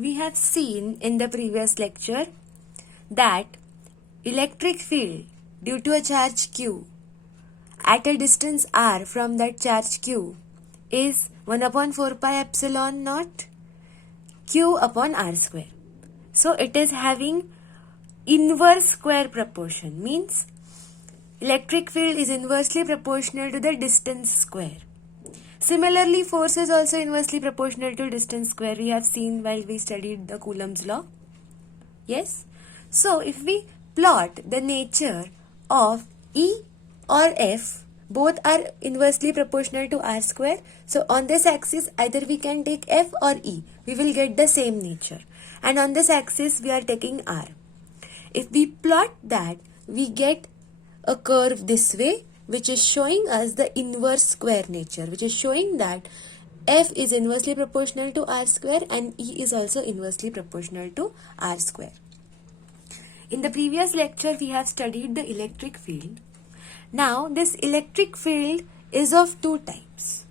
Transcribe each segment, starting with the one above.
we have seen in the previous lecture that electric field due to a charge q at a distance r from that charge q is 1 upon 4 pi epsilon naught q upon r square. So it is having inverse square proportion, means electric field is inversely proportional to the distance square. Similarly, force is also inversely proportional to distance square. We have seen while we studied the Coulomb's law. Yes? So, if we plot the nature of E or F, both are inversely proportional to R square. So, on this axis, either we can take F or E. We will get the same nature. And on this axis, we are taking R. If we plot that, we get a curve this way, which is showing us the inverse square nature, which is showing that F is inversely proportional to R square and E is also inversely proportional to R square. In the previous lecture, we have studied the electric field. Now, this electric field is of two types: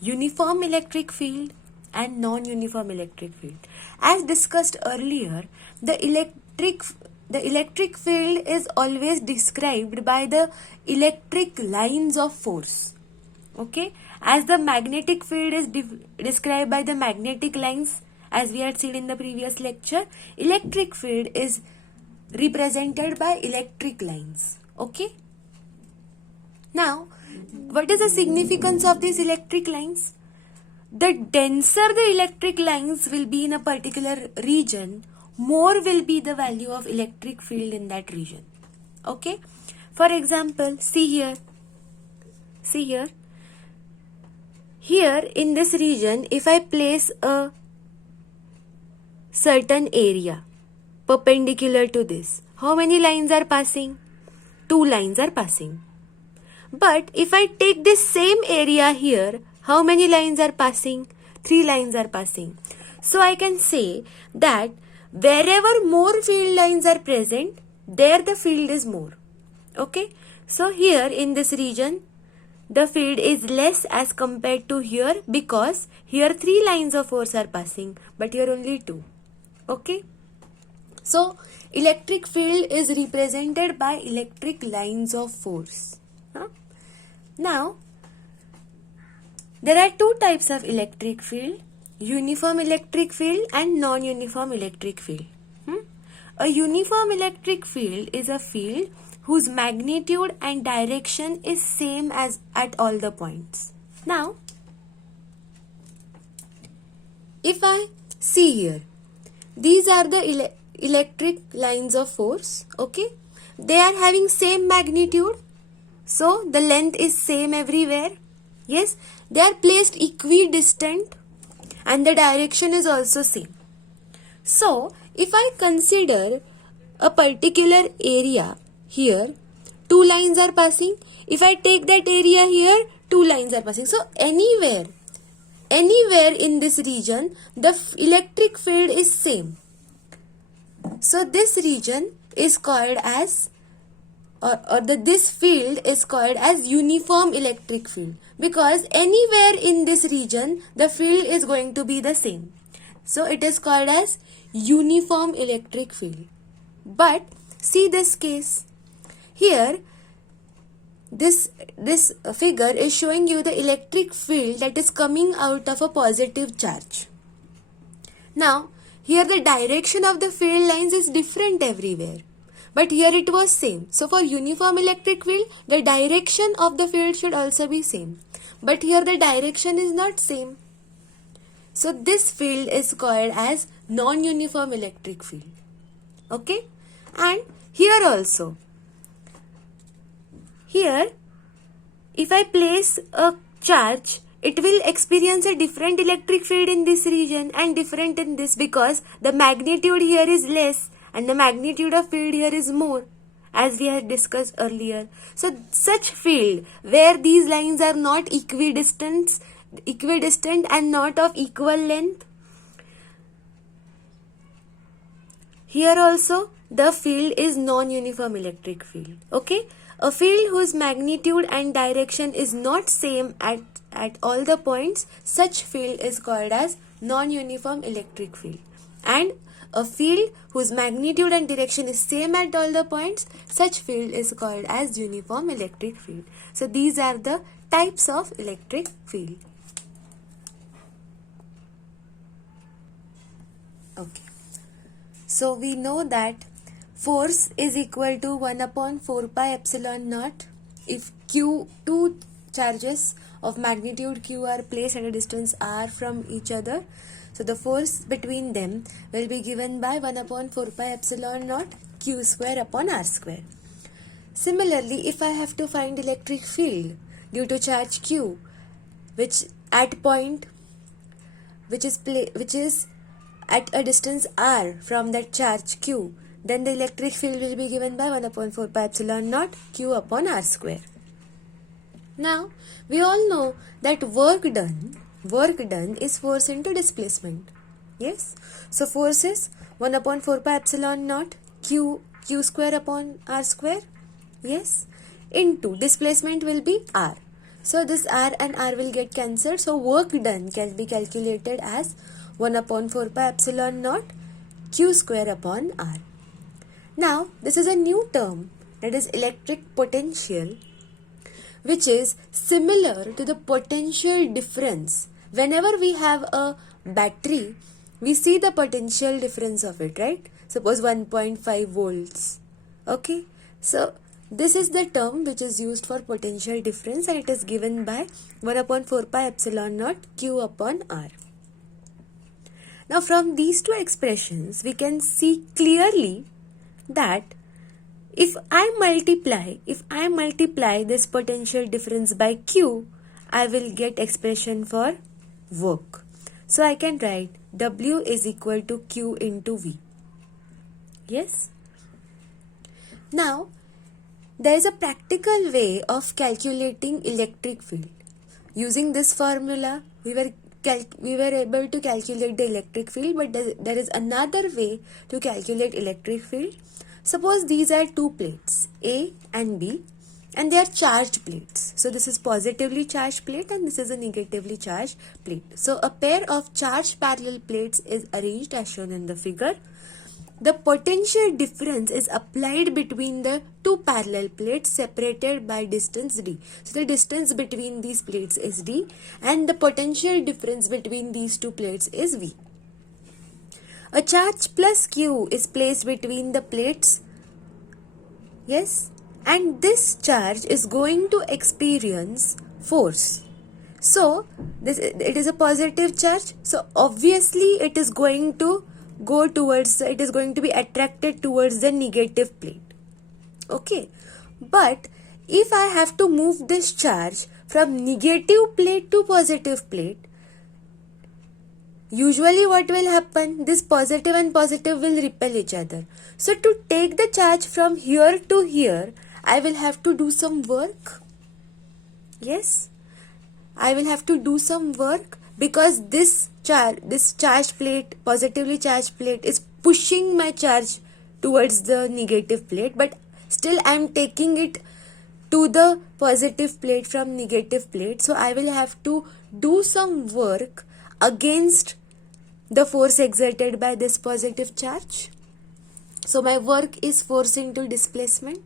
uniform electric field and non-uniform electric field. As discussed earlier, the electric field is always described by the electric lines of force. Okay, as the magnetic field is described by the magnetic lines, as we had seen in the previous lecture, electric field is represented by electric lines. Okay, now what is the significance of these electric lines? The denser the electric lines will be in a particular region, more will be the value of electric field in that region. Okay, for example, see here in this region, if I place a certain area perpendicular to this, how many lines are passing? 2 lines are passing. But if I take this same area here, how many lines are passing? 3 lines are passing. So I can say that wherever more field lines are present, there the field is more. Okay, so here in this region, the field is less as compared to here, because here 3 lines of force are passing, but here only 2. Okay, so electric field is represented by electric lines of force. Now, there are 2 types of electric field: uniform electric field and non-uniform electric field. A uniform electric field is a field whose magnitude and direction is same as at all the points. Now, if I see here, these are the electric lines of force. Okay, they are having same magnitude, so the length is same everywhere. Yes, they are placed equidistant and the direction is also same. So, if I consider a particular area here, 2 lines are passing. If I take that area here, 2 lines are passing. So, anywhere in this region, the electric field is same. So, this region is called as this field is called as uniform electric field, because anywhere in this region the field is going to be the same. So it is called as uniform electric field. But see this case here, this figure is showing you the electric field that is coming out of a positive charge. Now here the direction of the field lines is different everywhere, but here it was same. So for uniform electric field, the direction of the field should also be same. But here the direction is not same. So this field is called as non-uniform electric field. Okay? And here also. Here, if I place a charge, it will experience a different electric field in this region and different in this, because the magnitude here is less and the magnitude of field here is more, as we had discussed earlier. So such field where these lines are not equidistant and not of equal length, here also the field is non-uniform electric field. Okay, a field whose magnitude and direction is not same at all the points, such field is called as non-uniform electric field. and a field whose magnitude and direction is same at all the points, such field is called as uniform electric field. So these are the types of electric field. Okay. So we know that force is equal to 1 upon 4 pi epsilon naught if q, two charges of magnitude q are placed at a distance r from each other. So the force between them will be given by 1 upon 4 pi epsilon naught q square upon r square. Similarly, if I have to find electric field due to charge q, which at point which is at a distance r from that charge q, then the electric field will be given by 1 upon 4 pi epsilon naught q upon r square. Now, we all know that work done is force into displacement. Yes? So, force is 1 upon 4 pi epsilon naught q square upon r square. Yes? Into displacement will be r. So, this r and r will get cancelled. So, work done can be calculated as 1 upon 4 pi epsilon naught q square upon r. Now, this is a new term, that is electric potential, which is similar to the potential difference. Whenever we have a battery, we see the potential difference of it, right? Suppose 1.5 volts. Okay, so this is the term which is used for potential difference, and it is given by 1 upon 4 pi epsilon naught q upon r. Now from these two expressions, we can see clearly that if I multiply this potential difference by q, I will get expression for work. So I can write W is equal to Q into V. Yes? Now, there is a practical way of calculating electric field. Using this formula, we were able to calculate the electric field, but there is another way to calculate electric field. Suppose these are two plates, A and B, and they are charged plates. So this is positively charged plate and this is a negatively charged plate. So a pair of charged parallel plates is arranged as shown in the figure. The potential difference is applied between the two parallel plates separated by distance d. So the distance between these plates is d and the potential difference between these two plates is V. A charge plus Q is placed between the plates. Yes? And this charge is going to experience force. So, it is a positive charge. So, obviously, it is going to be attracted towards the negative plate. Okay. But, if I have to move this charge from negative plate to positive plate, usually what will happen? This positive and positive will repel each other. So, to take the charge from here to here, I will have to do some work. Yes, I will have to do some work because this charged plate, positively charged plate, is pushing my charge towards the negative plate, but still I am taking it to the positive plate from negative plate. So I will have to do some work against the force exerted by this positive charge. So my work is force into displacement.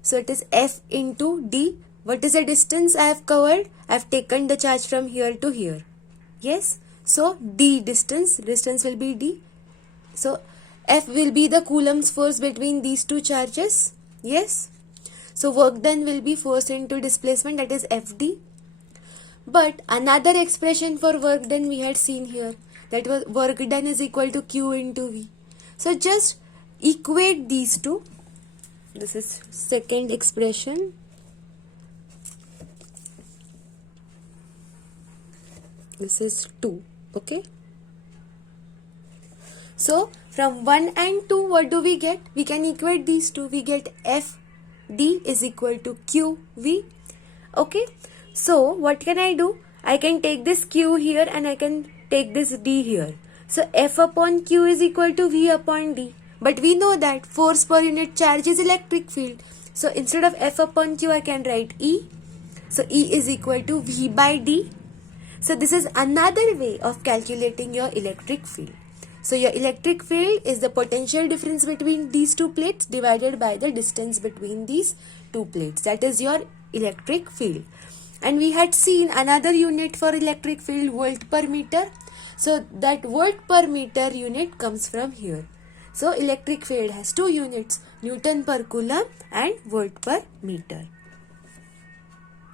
So it is F into D. What is the distance I have covered? I have taken the charge from here to here. Yes. So D distance will be D. So F will be the Coulomb's force between these two charges. Yes. So work done will be force into displacement, that is FD. But another expression for work done we had seen here. That was work done is equal to Q into V. So just equate these two. This is second expression. This is 2. Okay. So from 1 and 2, what do we get? We can equate these two. We get FD is equal to QV. Okay. So what can I do? I can take this Q here and I can take this D here. So F upon Q is equal to V upon D. But we know that force per unit charge is electric field. So instead of F upon Q, I can write E. So E is equal to V by D. So this is another way of calculating your electric field. So your electric field is the potential difference between these two plates divided by the distance between these two plates. That is your electric field. And we had seen another unit for electric field, volt per meter. So that volt per meter unit comes from here. So electric field has two units, Newton per coulomb and volt per meter.